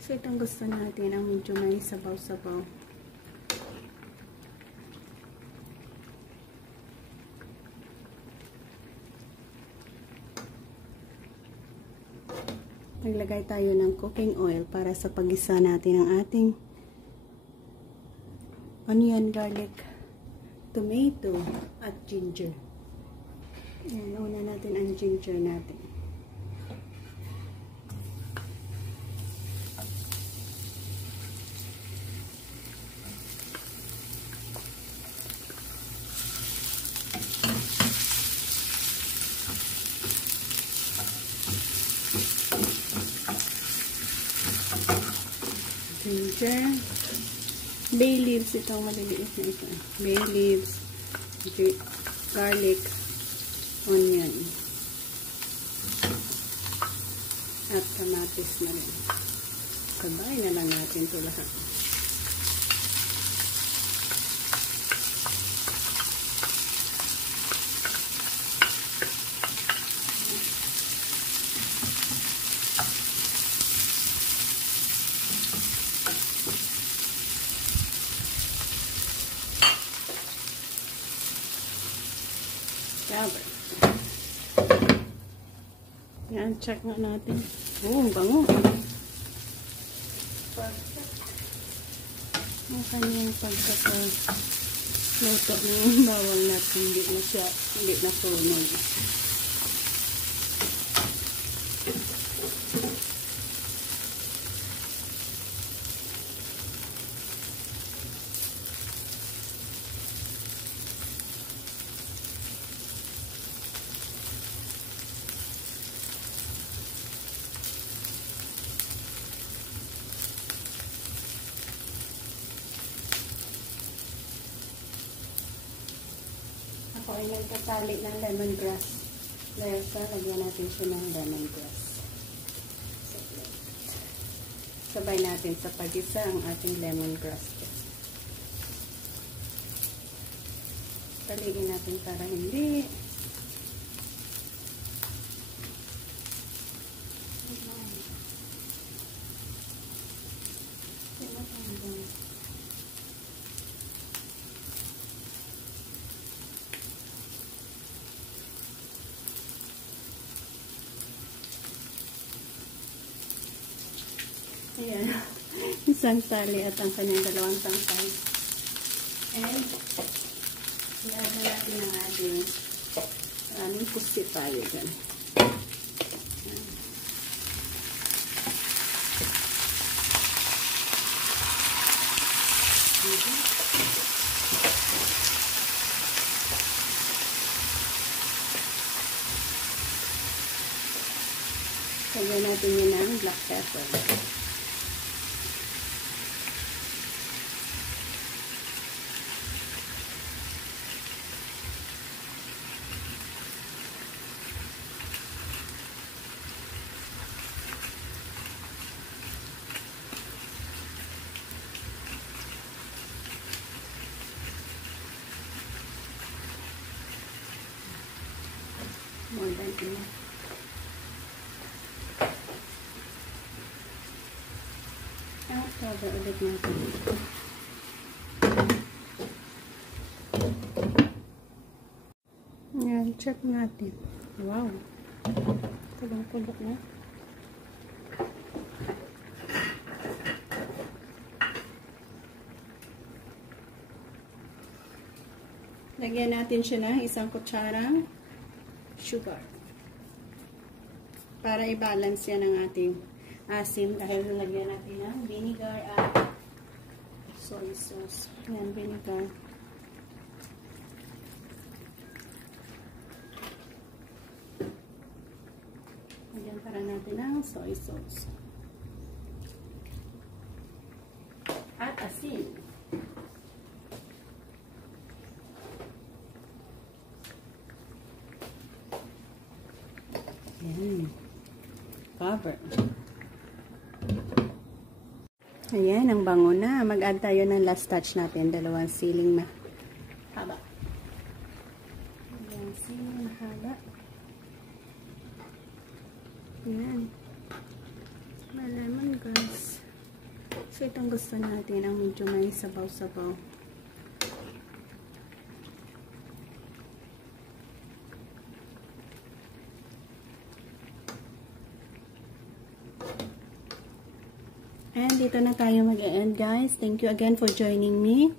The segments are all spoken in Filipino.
So, itong gusto natin ang medyo may sabaw-sabaw. Naglagay tayo ng cooking oil para sa pag-isa natin ang ating onion, garlic, tomato, at ginger. Ayan, una natin ang ginger natin. Ginger, bay leaves, itong maliliit na ito. Bay leaves, garlic, onion, at kamatis na rin. Sabay na lang natin ito lahat. Yan, check nga natin. Oh, ang bango. Ang kanyang pagkakaluto ng bawang natin. Hindi na sunog. Ako ay nagkatali ng lemongrass. Dahil sa lagyan natin siya ng lemongrass. Sabay natin sa pag-isa ang ating lemongrass. Taliin natin para hindi ayan, isang tali at ang kanyang dalawang tangkay. And, ilagay natin ang ating pusti tayo dyan. Lagyan natin yun ng black pepper. More than enough. Cover ulit natin. Ayan, check natin. Wow. Kulong-kulok na. Lagyan natin siya ng isang kutsarang sugar. Para i-balance yan ang ating asim dahil nalagyan natin ng vinegar at soy sauce. Yan, vinegar. Lagyan para natin ng soy sauce. At asin. Yan. Cover. Ayan, ang bango na. Mag-add tayo ng last touch natin. 2 siling mahaba. Ayan, siling mahaba. Ayan. Lemongrass. So, itong gusto natin ang medyo may sabaw-sabaw. And dito na tayo mag-end, guys. Thank you again for joining me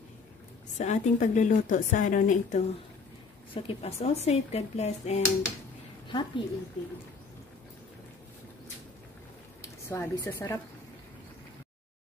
sa ating pagluluto sa araw na ito. So, keep us all safe. God bless and happy eating. Swabe sa sarap.